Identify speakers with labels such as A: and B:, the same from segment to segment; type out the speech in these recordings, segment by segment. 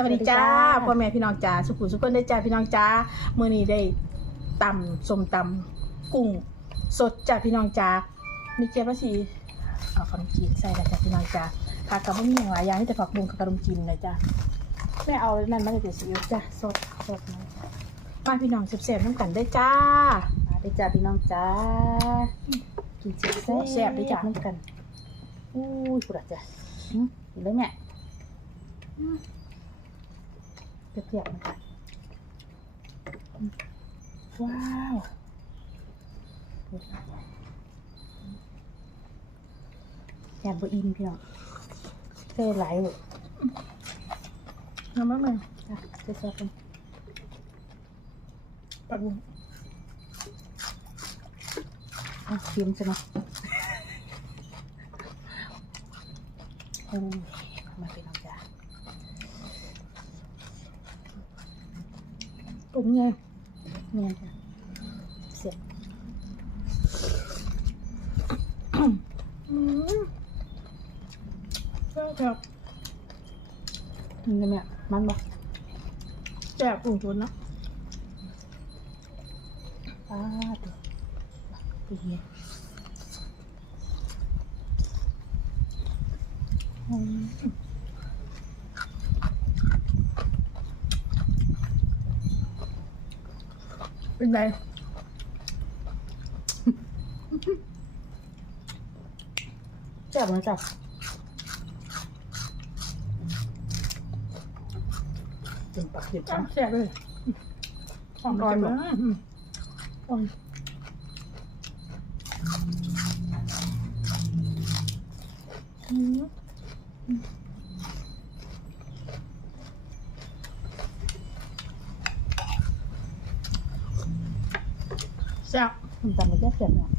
A: สวัสดีจ้าพ่อแม่พี่น้องจ้าสุขุมสุขคนได้จ้าพี่น้องจ้ามื้อนี้ได้ตำส้มตำกุ้งสดจ้าพี่น้องจ้ามีเกี๊ยวภาษีเอาขนมจีนใส่แล้วจ้าพี่น้องจ้าผักกับบ่มีอย่างหลายอย่างที่แต่ผักบุ้งกับขนมจีนเลยจ้าไม่เอานั่นมาเลยแต่ซีอิ๊วจ้าสดสดนะจ้ามาพี่น้องเสียบๆน้ำกันได้จ้า
B: มาได้จ้าพี่น้องจ้ากินเสียบ
A: แซ่บด้วยจ้ะ
B: น้ำกันอู้ยปุดจ้ะอืมกินเลยแม่อืม เปรี้ยวๆนะคะอืมว้าวแกนบอินพี่น้องเท่ไหลายเลย
A: น้ำมันมัน
B: จ้ะเจ๊ชอบเป็น
A: ผักบุ้ง
B: อะชิมใช่ไหมโอ้ยมาพี่น้ องจ้า
A: ตุ้มไง
B: เนี่ยจ้ะเสร็จ
A: อืมแซ่บครับ
B: มันจะเนี่ยมันบอก
A: แซ่บอุ่นจุนเนาะ
B: ป้าตัวตัวเนี้ยอืม
A: เป็นไร
B: แซ่บเลยจ้ะเต็มปากเต็ม
A: จ้า
B: คำ
A: แซ่บเลยหอม
B: ร้อน
A: จัง
B: เหรอ
A: เลยอืมหอมอืมแซ่บ
B: คุณตำมันจะเสร็จเนี่ย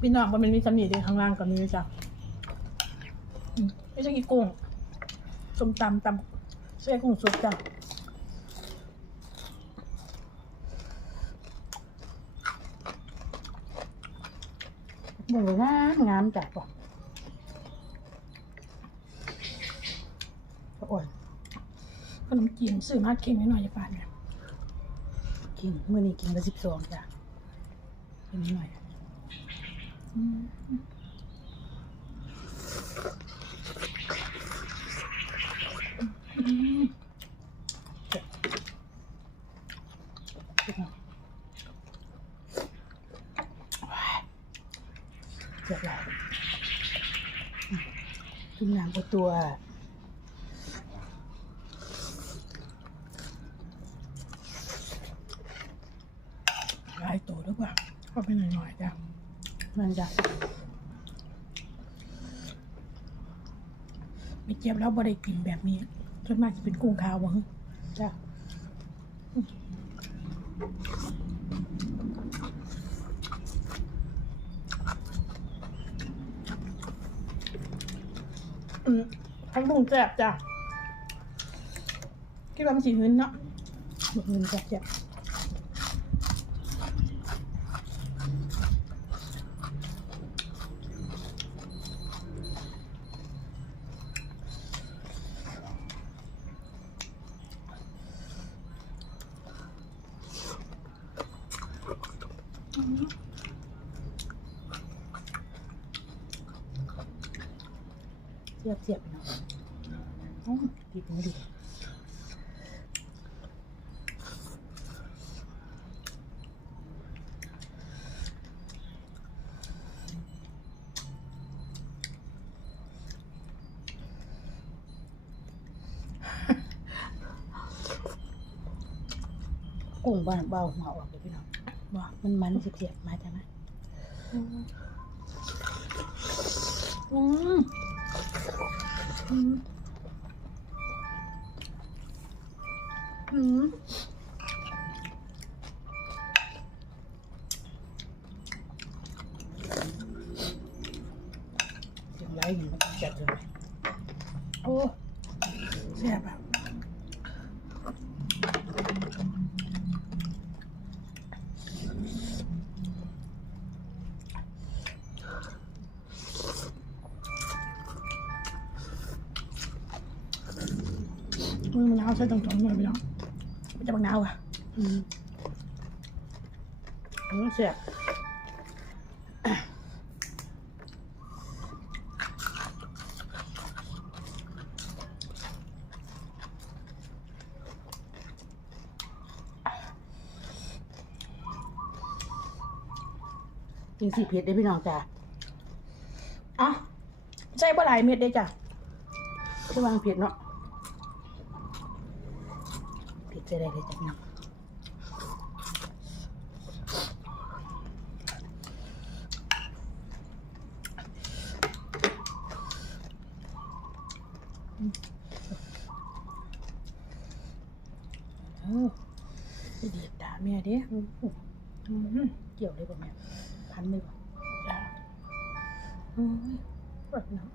A: พี่น้องก็มันมีสำนีดีข้างล่างก็มีจ้ะอืมไม่ใช่กีกุ้งส้มตำตำเส้นกุ้งสดจ้ะ
B: เหมือนงามงามจ้ะป่ะ อ้ย
A: ขนมจีนซื้อมาเค็มนิดหน่อยอย่าปานเนี่ย
B: กินเมื่อนี้กินไปสิบสองจ้ะกินนิดหน่อย
A: อืมอืม
B: กินหน่อยเจ็บไหลายอืมน้ำเอาตัว
A: หลายตัวหรือเปล่าก็เป็นหน่อยๆจ้ะ
B: มันจะ
A: ไม่เจ็บแล้วบ่ได้กินแบบนี้ส่วนมากจะเป็นกุ้งขาวบ่ฮะ
B: จ้ะ
A: อืมทั้งกุ้งแซ่บจ้ะคิดว่ามันสีหืนเนาะ
B: หมดเงินจ้ะ สียบเสียบไปหน่อยอ๋อติดมือดิกุ้งบ้านเบาหัวออกเลยพี่น้อง
A: บ่
B: มันมันเสียบเสียบมาจากไหน
A: อืม อืมอืม
B: เสียงไล่อยู่มันจัดเลย
A: โอ้แซ่บอะ มือมะนาวใส่ตรงๆเลยพี่น้องมันจะบักนาวอะ
B: อืมอืมเสียบจริงสิเผ็ดได้อพี่น้องจ้ะ
A: อะใส่ปลาไหลายเม็ดได้จ้ะ
B: ระวังเผ็ดเนาะเผ็ด จะได้เลยจ้ะพี่น้อง
A: เดีดด่าแม่เด้
B: อเกี่ยวเลยป่ะแม่พันเลยป่ะ
A: จ้ะโอ้ยปวดเนาะ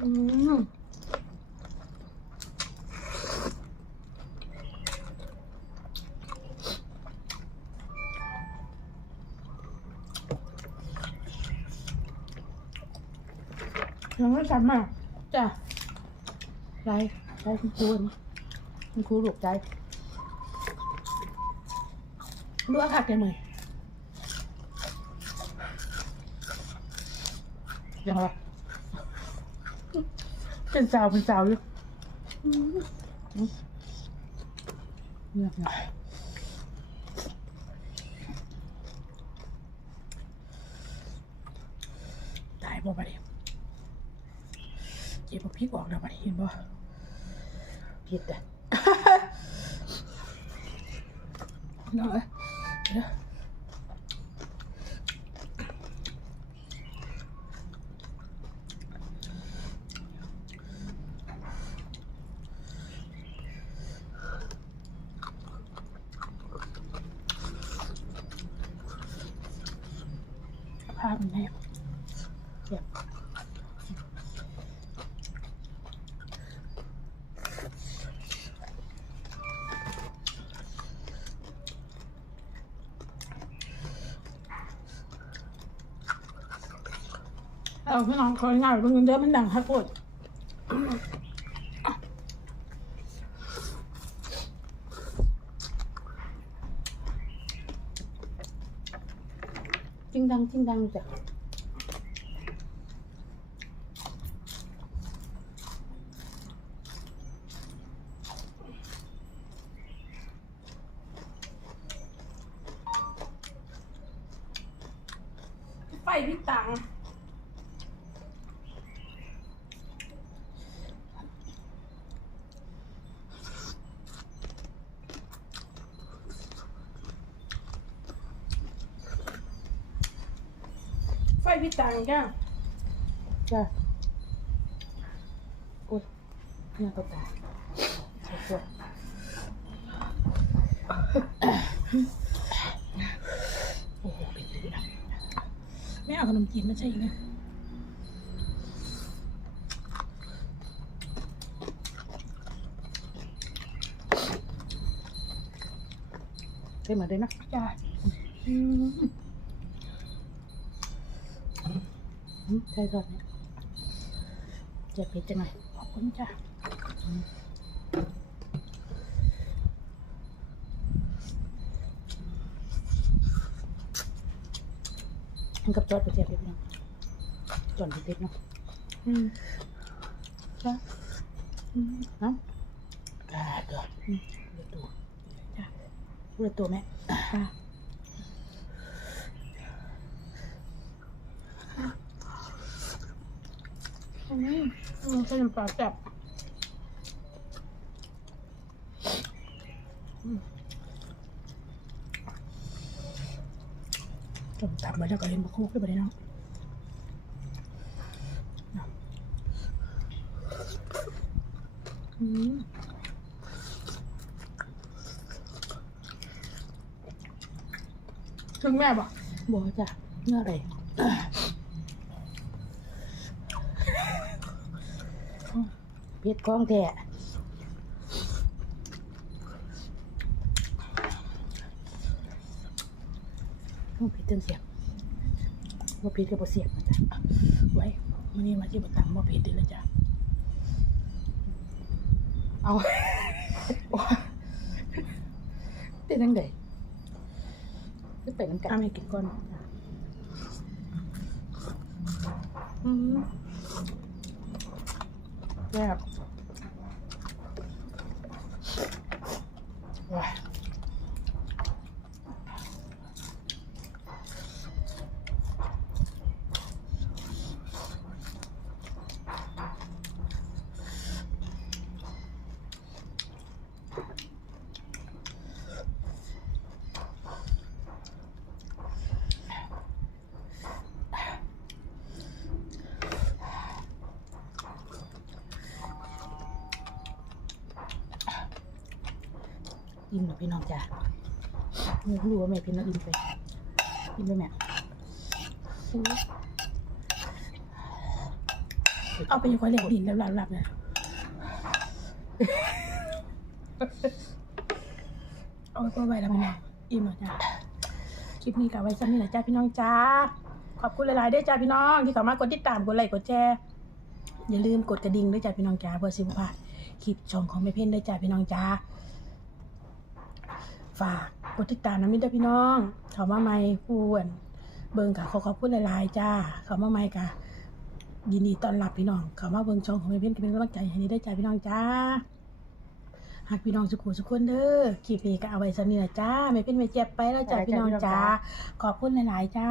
A: อืม ยังไม่จำอะ
B: จ้ะไรไรคุณครูคุณครูหลบใจ
A: ดูอากเดี๋ยวหน่อย
B: ยังไงเป็นสาวเป็นสาวอยู่เงียบหน่อย
A: ตายบ่บัดนี้เจ็บบ่ พริกออกแล้วบัดนี้เห็นบ่
B: ผิดอะ
A: เนาะเดี๋ยว
B: เอา
A: พี่น้องของ่ายเบิ่งเด้อมันดังฮักปวด
B: จริงดังจริงดังจ้ะ
A: พี่ตังจ้า
B: จ้ะโอ้ยเนี่ยก็ตายปวด
A: โอ้โหเป็นไปได้ไม่เอาขนมจีนมาใช่อีกนะ
B: ได้มาด้วยนะ
A: จ้า
B: อืมอืม ใช่ก่อนเนี่ยจะเผ็ดจังหน่อย
A: ขอบคุณจ้า
B: มันกับจอดไปเจียบเผ็ดเนาะจอดเผ็ดเนาะ
A: อืม
B: จ้ะอืมเอ้าอ่าเกิดอืมเลือดตัว
A: จ้า
B: เลือดตัวแม่
A: จ้า อืมอืมใส่น้ำปลาแซ่บอืมต้มตำมาแล้วก็เล่นบะโคกด้วยไปเลยเนาะอืมถึงแม่บอก
B: บัวจ้ะเนื้ออะไร เผ็ดของแท้ต้องเผ็ดจนเสียบว่าเผ็ดก็บ่เสียบนะจ๊ะ
A: ไว้วันนี้มาที่บะตำมาเผ็ดดีเลยจ้ะ
B: เอาโอ้ยเป็นยังไงจะเป็นน้ำกัน
A: เอาแม่กินก่อนอืม
B: แซ่บ ว้ อิ่มหรอพี่น้องจ้ะหนูรู้ว่าแม่พี่น้องอิ่มไปอิ่มไปแม่
A: เอาไปอยู่กับเหล็กดินแล้วหลับๆนะเอาไปไว้แล้วพี่น้องอิ่มแล้วจ้าคลิปนี้กับไว้ซ้ำนี่แหละจ้าพี่น้องจ้าขอบคุณหลายๆด้วยจ้าพี่น้องที่เข้ามากดติดตามกดไลค์กดแชร์อย่าลืมกดกระดิ่งด้วยจ้าพี่น้องจ้าเพื่อสิบพลาคลิปช่องของแม่เพ่นด้วยจ้าพี่น้องจ้า ฝากกดติดตามน้ำมิตรด้วยพี่น้อง เขามาใหม่ผู้อ้วนเบิ่งค่ะขอขอบคุณหลายๆจ้า เขามาใหม่ค่ะยินดีต้อนรับพี่น้อง เขามาเบิ่งช่องของแม่เพ่นก็เป็นกำลังใจให้นี้ได้จ้าพี่น้องจ้าหากพี่น้องสุขุสุขคนเด้อคลิปนี้ก็เอาไว้สำนี้ละจ้าแม่เพ่นแม่เจ็บไปแล้วจ้าพี่น้องจ้า ขอบคุณหลายๆจ้า